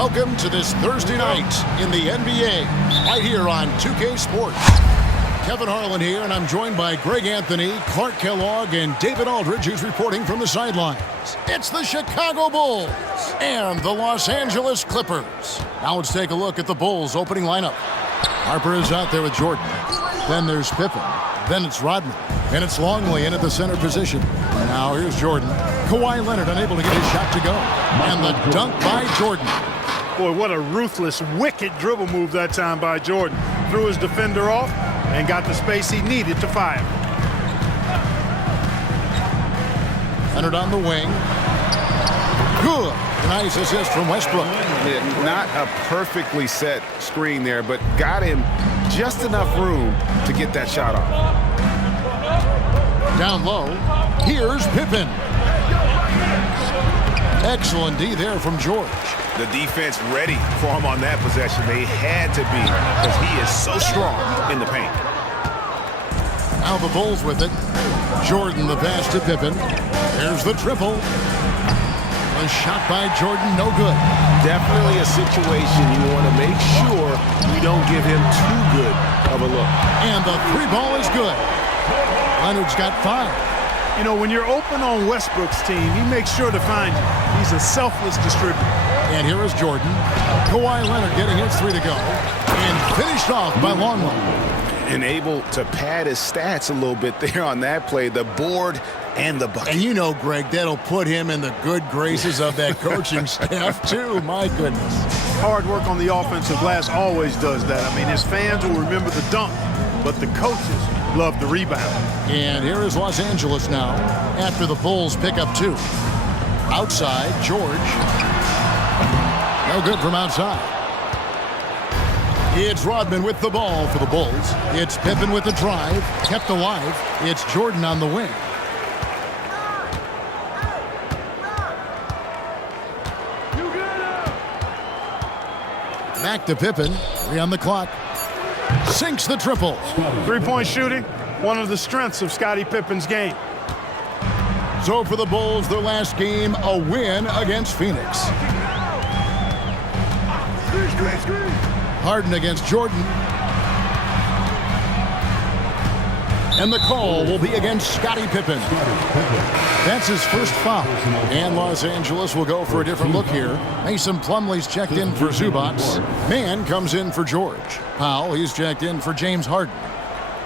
Welcome to this Thursday night in the NBA, right here on 2K Sports. Kevin Harlan here, and I'm joined by Greg Anthony, Clark Kellogg, and David Aldridge, who's reporting from the sidelines. It's the Chicago Bulls and the Los Angeles Clippers. Now let's take a look at the Bulls' opening lineup. Harper is out there with Jordan. Then there's Pippen. Then it's Rodman. And it's Longley in at the center position. Now here's Jordan. Kawhi Leonard unable to get his shot to go. And the dunk by Jordan. Boy, what a ruthless, wicked dribble move that time by Jordan. Threw his defender off and got the space he needed to fire. Leonard on the wing. Good. Nice assist from Westbrook. Yeah, not a perfectly set screen there, but got him just enough room to get that shot off. Down low, here's Pippen. Excellent D there from George. The defense ready for him on that possession. They had to be, because he is so strong in the paint. Now the Bulls with it. Jordan the pass to Pippen. There's the triple. A shot by Jordan, no good. Definitely a situation you want to make sure you don't give him too good of a look. And the three ball is good. Leonard's got 5. You know, when you're open on Westbrook's team, he makes sure to find you. He's a selfless distributor. And here is Jordan. Kawhi Leonard getting his 3 to go. And finished off by Longley. And able to pad his stats a little bit there on that play. The board and the bucket. And you know, Greg, that'll put him in the good graces of that coaching staff, too. My goodness. Hard work on the offensive glass always does that. I mean, his fans will remember the dunk, but the coaches love the rebound. And here is Los Angeles now after the Bulls pick up 2. Outside, George. No good from outside. It's Rodman with the ball for the Bulls. It's Pippen with the drive, kept alive. It's Jordan on the wing. Back to Pippen, 3 on the clock. Sinks the triple. 3-point shooting, one of the strengths of Scottie Pippen's game. So for the Bulls, their last game, a win against Phoenix. Harden against Jordan. And the call will be against Scottie Pippen. That's his first foul. And Los Angeles will go for a different look here. Mason Plumlee's checked in for Zubac. Mann comes in for George. Powell, he's checked in for James Harden.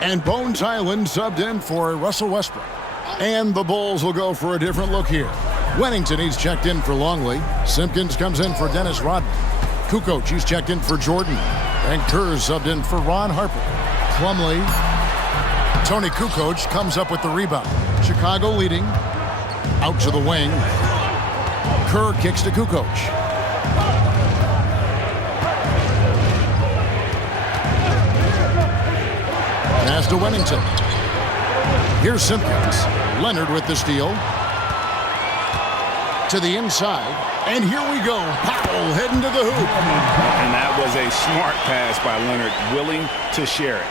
And Bones Island subbed in for Russell Westbrook. And the Bulls will go for a different look here. Wennington, he's checked in for Longley. Simpkins comes in for Dennis Rodman. Kukoc, he's checked in for Jordan. And Kerr subbed in for Ron Harper. Plumlee. Tony Kukoc comes up with the rebound. Chicago leading. Out to the wing. Kerr kicks to Kukoc. Pass to Wennington. Here's Simpkins. Leonard with the steal. To the inside. And here we go. Powell heading to the hoop. And that was a smart pass by Leonard, willing to share it.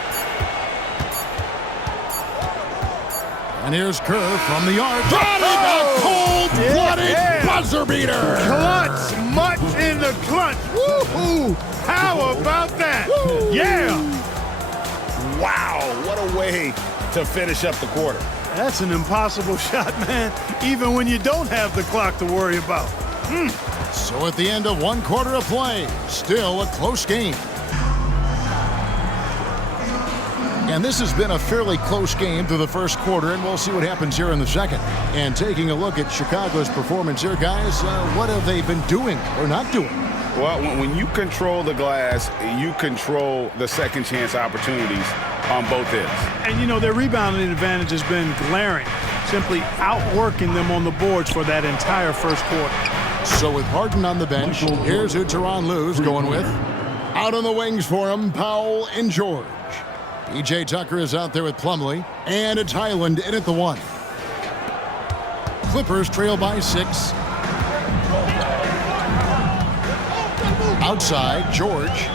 And here's Kerr from the arc. Got it! A cold-blooded buzzer beater. Clutch, much in the clutch. Woo-hoo! How about that? Woo. Yeah! Wow, what a way to finish up the quarter. That's an impossible shot, man, even when you don't have the clock to worry about. So at the end of 1 quarter of play, still a close game. And this has been a fairly close game through the first quarter, and we'll see what happens here in the second. And taking a look at Chicago's performance here, guys, what have they been doing or not doing? Well, when you control the glass, you control the second chance opportunities on both ends. And, you know, their rebounding advantage has been glaring, simply outworking them on the boards for that entire first quarter. So with Harden on the bench, here's who Tyronn Lue's going with. Out on the wings for him, Powell and George. P.J. Tucker is out there with Plumlee, and it's Highland in at the 1. Clippers trail by 6. Outside, George.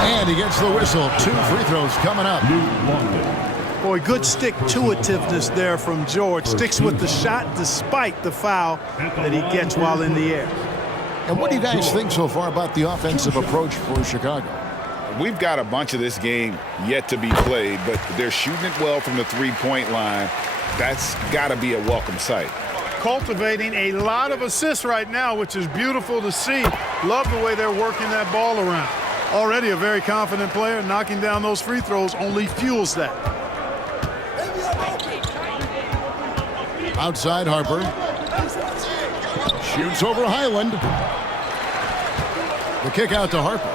And he gets the whistle. 2 free throws coming up. Boy, good stick-to-itiveness there from George. Sticks with the shot despite the foul that he gets while in the air. And what do you guys think so far about the offensive approach for Chicago? We've got a bunch of this game yet to be played, but they're shooting it well from the three-point line. That's got to be a welcome sight. Cultivating a lot of assists right now, which is beautiful to see. Love the way they're working that ball around. Already a very confident player. Knocking down those free throws only fuels that. Outside Harper. Shoots over Highland. The kick out to Harper.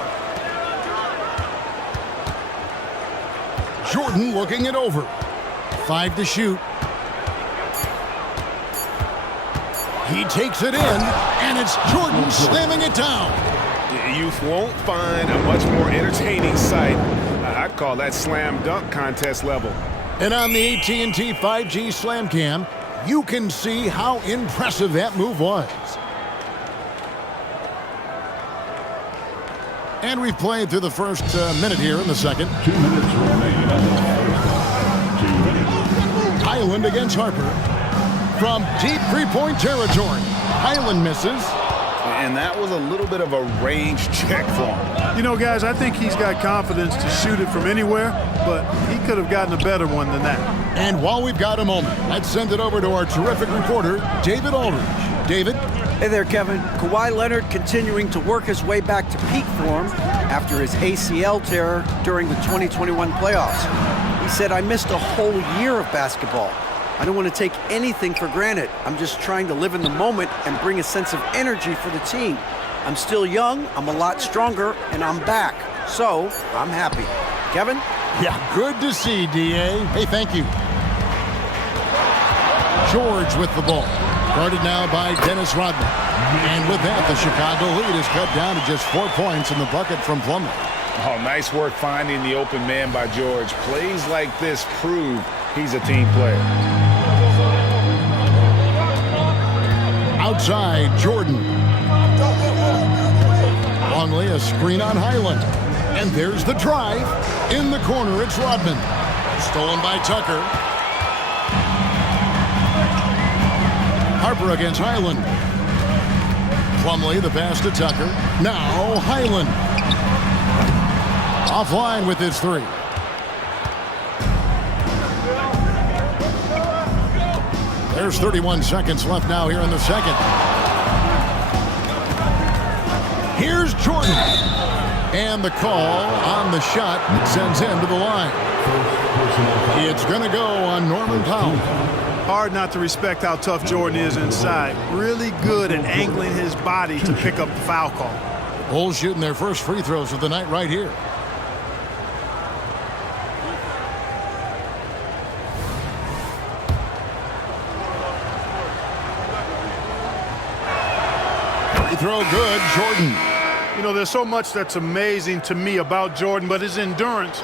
Jordan looking it over. 5 to shoot. He takes it in, and it's Jordan slamming it down. You won't find a much more entertaining sight. I'd call that slam dunk contest level. And on the AT&T 5G Slam Cam, you can see how impressive that move was. And we've played through the first minute here in the second. 2 minutes remaining. Highland against Harper. From deep three-point territory. Highland misses. And that was a little bit of a range check for him. You know, guys, I think he's got confidence to shoot it from anywhere, but he could have gotten a better one than that. And while we've got a moment, let's send it over to our terrific reporter, David Aldridge. David? Hey there, Kevin. Kawhi Leonard continuing to work his way back to peak form after his ACL tear during the 2021 playoffs. He said, "I missed a whole year of basketball. I don't want to take anything for granted. I'm just trying to live in the moment and bring a sense of energy for the team. I'm still young, I'm a lot stronger, and I'm back. So, I'm happy." Kevin? Yeah, good to see, D.A. Hey, thank you. George with the ball. Guarded now by Dennis Rodman. And with that, the Chicago lead is cut down to just 4 points in the bucket from Plumlee. Oh, nice work finding the open man by George. Plays like this prove he's a team player. Outside, Jordan. Longley, a screen on Highland. And there's the drive. In the corner, it's Rodman. Stolen by Tucker. Harper against Highland. Plumlee, the pass to Tucker. Now, Highland. Offline with his three. There's 31 seconds left now here in the second. Here's Jordan. And the call on the shot that sends him to the line. It's going to go on Norman Powell. Hard not to respect how tough Jordan is inside. Really good at angling his body to pick up the foul call. Bulls shooting their first free throws of the night right here. Free throw good, Jordan. You know, there's so much that's amazing to me about Jordan, but his endurance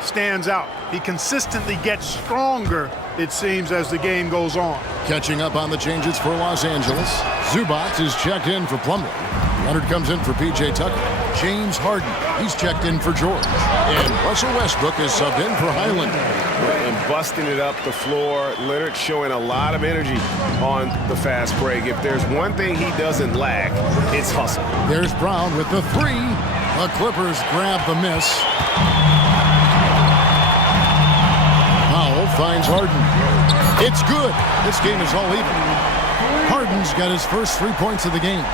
stands out. He consistently gets stronger, it seems, as the game goes on. Catching up on the changes for Los Angeles. Zubac is checked in for Plumlee. Leonard comes in for P.J. Tucker. James Harden, he's checked in for George. And Russell Westbrook is subbed in for Highland. And busting it up the floor. Leonard showing a lot of energy on the fast break. If there's one thing he doesn't lack, it's hustle. There's Brown with the three. The Clippers grab the miss. Powell finds Harden. It's good. This game is all even. Harden's got his first 3 points of the game.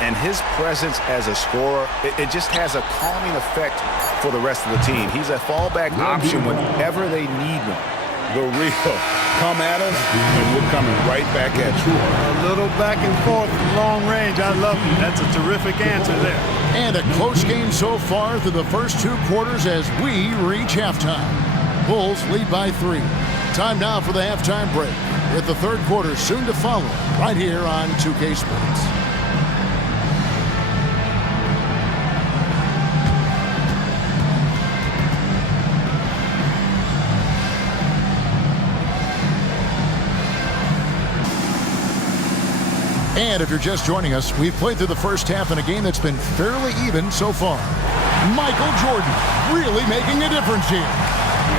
And his presence as a scorer, it just has a calming effect for the rest of the team. He's a fallback option whenever they need one. The real come at us, and we're coming right back at you. A little back and forth from long range. I love it. That's a terrific answer there. And a close game so far through the first 2 quarters as we reach halftime. Bulls lead by 3. Time now for the halftime break, with the third quarter soon to follow right here on 2K Sports. And if you're just joining us, we've played through the first half in a game that's been fairly even so far. Michael Jordan really making a difference here.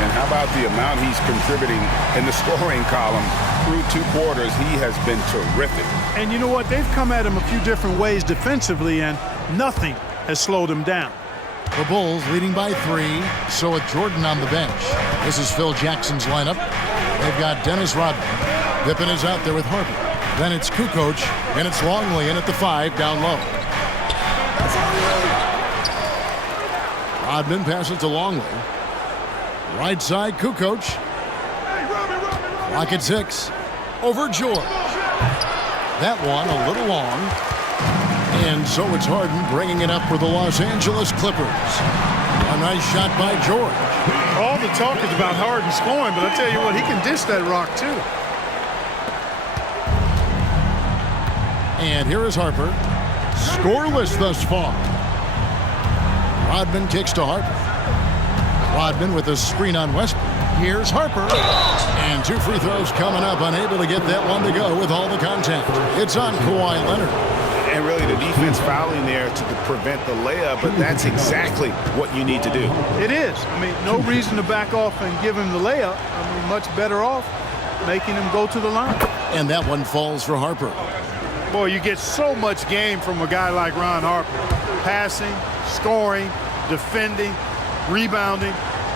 And how about the amount he's contributing in the scoring column through 2 quarters? He has been terrific. And you know what? They've come at him a few different ways defensively, and nothing has slowed him down. The Bulls leading by 3, so with Jordan on the bench. This is Phil Jackson's lineup. They've got Dennis Rodman. Pippen is out there with Harper. Then it's Kukoc, and it's Longley in at the 5 down low. Rodman passes to Longley. Right side, Kukoc. Clock at 6. Over George. That one a little long. And so it's Harden bringing it up for the Los Angeles Clippers. A nice shot by George. All the talk is about Harden scoring, but I tell you what, he can dish that rock too. And here is Harper. Scoreless thus far. Rodman kicks to Harper. Rodman with a screen on Westbrook. Here's Harper. And 2 free throws coming up. Unable to get that one to go with all the contact. It's on Kawhi Leonard. And really the defense fouling there to prevent the layup, but that's exactly what you need to do. It is. I mean, no reason to back off and give him the layup. I mean, much better off making him go to the line. And that one falls for Harper. Boy, you get so much game from a guy like Ron Harper. Passing, scoring, defending, rebounding.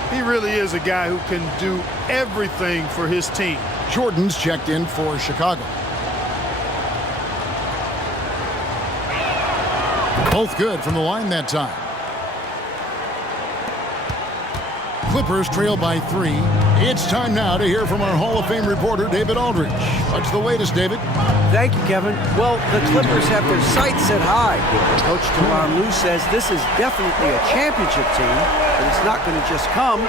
He really is a guy who can do everything for his team. Jordan's checked in for Chicago. Both good from the line that time. Clippers trail by 3. It's time now to hear from our Hall of Fame reporter, David Aldridge. What's the latest, David? Thank you, Kevin. Well, the Clippers have their sights set high. Coach Tyronn Lue says this is definitely a championship team, but it's not going to just come.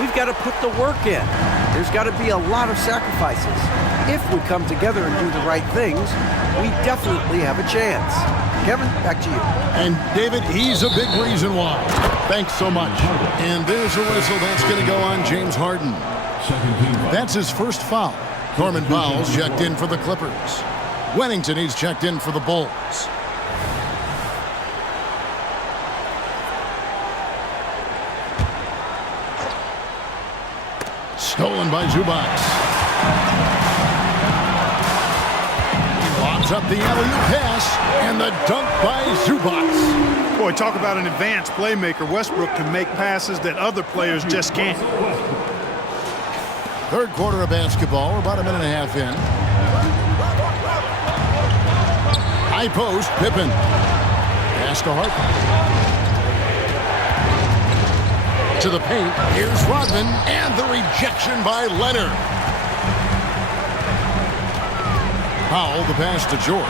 We've got to put the work in. There's got to be a lot of sacrifices. If we come together and do the right things, we definitely have a chance. Kevin, back to you. And David, he's a big reason why. Thanks so much. And there's a whistle that's going to go on James Harden. That's his first foul. Norman Powell's checked in for the Clippers. Wennington, he's checked in for the Bulls. Stolen by Zubac. Up the alley-oop pass, and the dunk by Zubac. Boy, talk about an advanced playmaker. Westbrook can make passes that other players just can't. Third quarter of basketball. We're about a minute and a half in. High post, Pippen. Pass to Harper. To the paint. Here's Rodman, and the rejection by Leonard. Powell, the pass to George.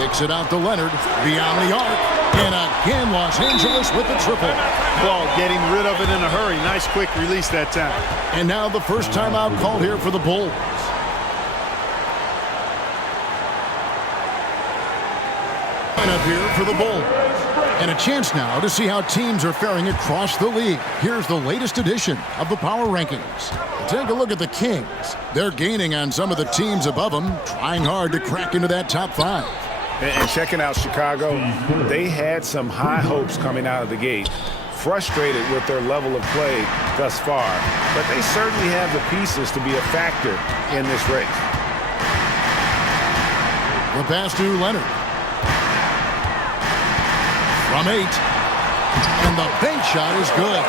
Kicks it out to Leonard. Beyond the arc. And again, Los Angeles with the triple. Ball getting rid of it in a hurry. Nice quick release that time. And now the first timeout called here for the Bulls. Up here for the Bulls. And a chance now to see how teams are faring across the league. Here's the latest edition of the Power Rankings. Take a look at the Kings. They're gaining on some of the teams above them, trying hard to crack into that top 5. And checking out Chicago, they had some high hopes coming out of the gate. Frustrated with their level of play thus far, but they certainly have the pieces to be a factor in this race. The pass to Leonard. From 8. And the bank shot is good.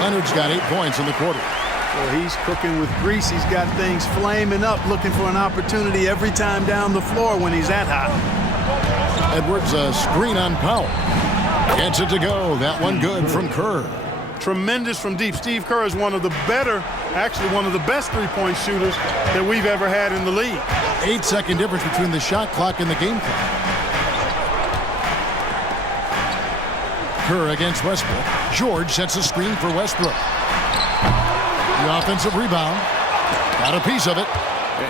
Leonard's got 8 points in the quarter. Well, he's cooking with grease. He's got things flaming up, looking for an opportunity every time down the floor when he's that hot. Edwards, a screen on Powell. Gets it to go. That one good from Kerr. Tremendous from deep. Steve Kerr is one of the better, actually one of the best three-point shooters that we've ever had in the league. 8-second difference between the shot clock and the game clock. Kerr against Westbrook. George sets a screen for Westbrook. The offensive rebound. Got a piece of it.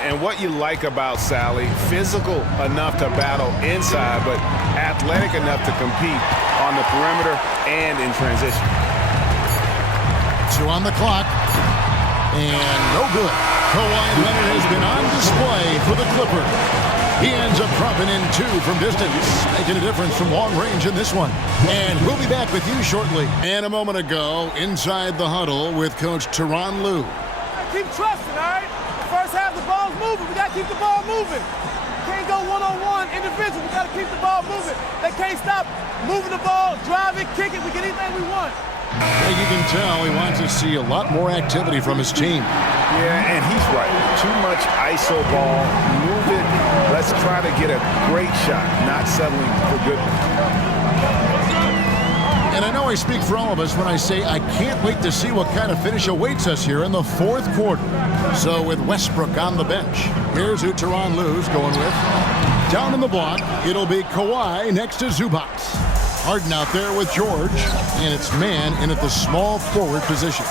And what you like about Sally, physical enough to battle inside, but athletic enough to compete on the perimeter and in transition. 2 on the clock. And no good. Kawhi Leonard has been on display for the Clippers. He ends up dropping in 2 from distance, making a difference from long range in this one. And we'll be back with you shortly. And a moment ago, inside the huddle with Coach Tyronn Lue. Keep trusting, all right? The first half, the ball's moving. We got to keep the ball moving. Can't go one-on-one individual. We got to keep the ball moving. They can't stop moving the ball, drive it, kick it. We get anything we want. And you can tell he wants to see a lot more activity from his team. Yeah, and he's right. Too much ISO ball. Move it. Let's try to get a great shot, not settling for good. And I know I speak for all of us when I say I can't wait to see what kind of finish awaits us here in the 4th quarter. So with Westbrook on the bench, here's who Tyronn Lue's going with. Down in the block, it'll be Kawhi next to Zubac. Harden out there with George, and it's man in at the small forward position.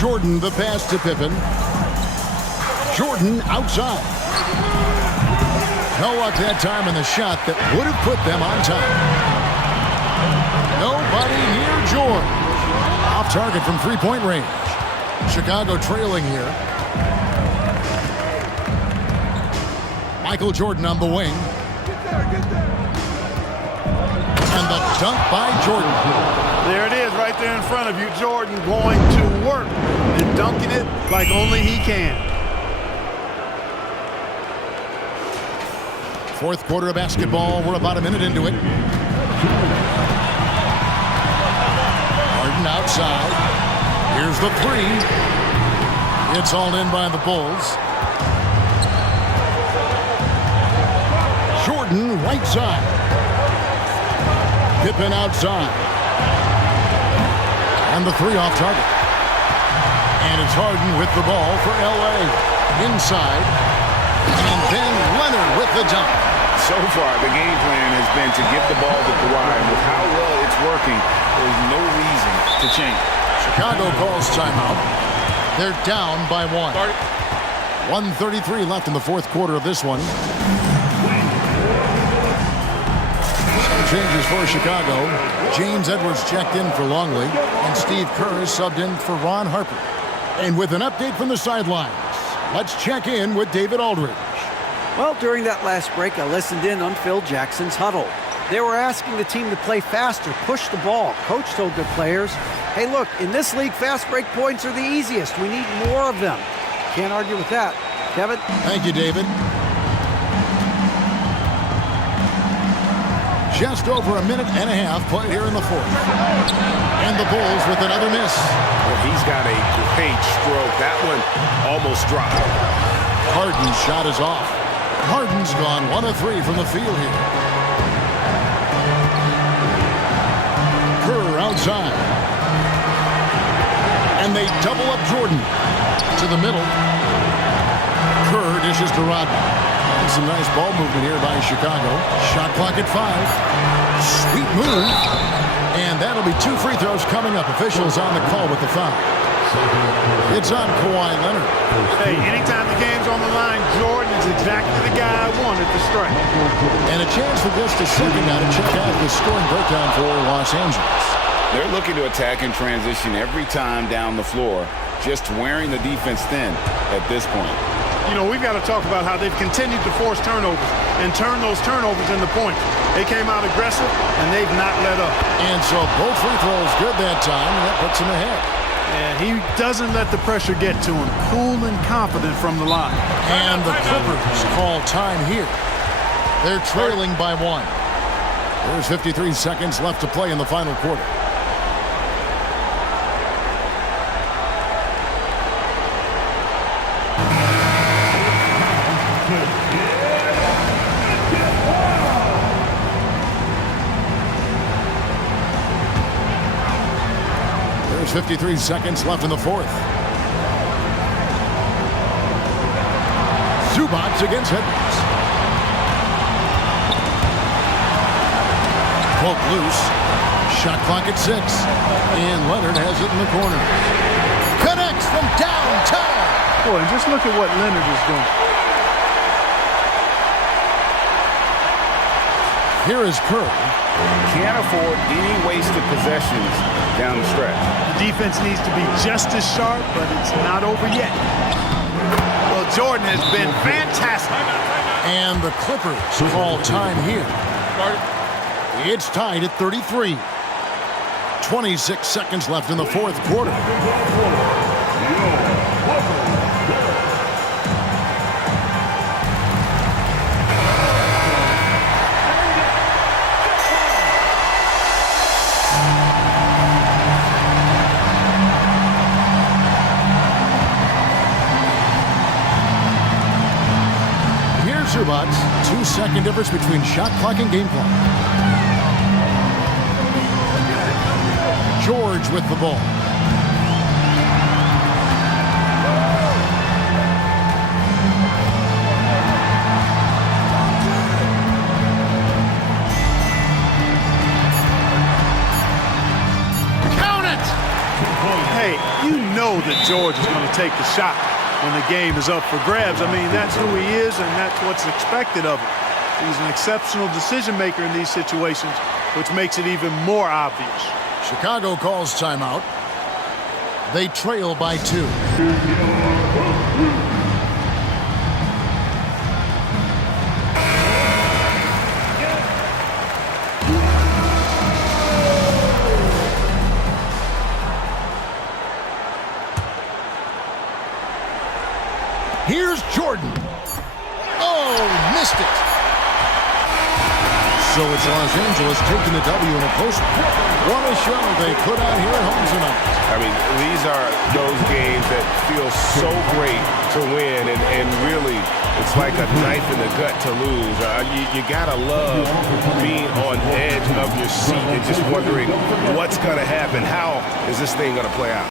Jordan the pass to Pippen. Jordan outside. No luck that time in the shot that would have put them on top. Nobody near George. Off target from three-point range. Chicago trailing here. Michael Jordan on the wing. And the dunk by Jordan. There it is right there in front of you. Jordan going to work and dunking it like only he can. 4th quarter of basketball. We're about a minute into it. Harden outside. Here's the 3. It's all in by the Bulls. Jordan right side. Pippen outside. And the 3 off target. And it's Harden with the ball for LA. Inside. And then Leonard with the dunk. So far, the game plan has been to give the ball to Kawhi, and with how well it's working, there's no reason to change. Chicago calls timeout. They're down by 1. 1:33 left in the 4th quarter of this one. Some changes for Chicago. James Edwards checked in for Longley, and Steve Kerr is subbed in for Ron Harper. And with an update from the sidelines, let's check in with David Aldridge. Well, during that last break, I listened in on Phil Jackson's huddle. They were asking the team to play faster, push the ball. Coach told their players, hey, look, in this league, fast break points are the easiest. We need more of them. Can't argue with that. Kevin? Thank you, David. Just over a minute and a half played here in the 4th. And the Bulls with another miss. Well, he's got a great stroke. That one almost dropped. Harden's shot is off. Harden's gone 1 of 3 from the field here. Kerr outside. And they double up Jordan. To the middle. Kerr dishes to Rodman. And some nice ball movement here by Chicago. Shot clock at 5. Sweet move. And that'll be 2 free throws coming up. Officials on the call with the foul. It's on Kawhi Leonard. Hey, anytime the game's on the line, Jordan is exactly the guy I wanted to strike. And a chance for just a second now to check out the scoring breakdown for Los Angeles. They're looking to attack in transition every time down the floor, just wearing the defense thin at this point. You know, we've got to talk about how they've continued to force turnovers and turn those turnovers into points. They came out aggressive, and they've not let up. And so both free throws good that time, and that puts him ahead. And he doesn't let the pressure get to him. Cool and confident from the line. And the Clippers call time here. They're trailing by 1. There's 53 seconds left to play in the final quarter. There's 53 seconds left in the 4th. Zubac against Edwards. Poke loose. Shot clock at 6. And Leonard has it in the corner. Connects from downtown. Boy, just look at what Leonard is doing. Here is Kerr. Can't afford any wasted possessions down the stretch. The defense needs to be just as sharp, but it's not over yet. Well, Jordan has been fantastic. And the Clippers call time here. It's tied at 33. 26 seconds left in the fourth quarter. Zubats, 2-second difference between shot clock and game clock. George with the ball. Count it! Hey, you know that George is going to take the shot when the game is up for grabs. I mean, that's who he is, and that's what's expected of him. He's an exceptional decision maker in these situations, which makes it even more obvious. Chicago calls timeout. They trail by 2. Here's Jordan. Oh, missed it. So it's Los Angeles taking the W in a close one. What a show they put out here at home tonight. I mean, these are those games that feel so great to win, and really, it's like a knife in the gut to lose. You gotta love being on edge of your seat and just wondering what's gonna happen. How is this thing gonna play out?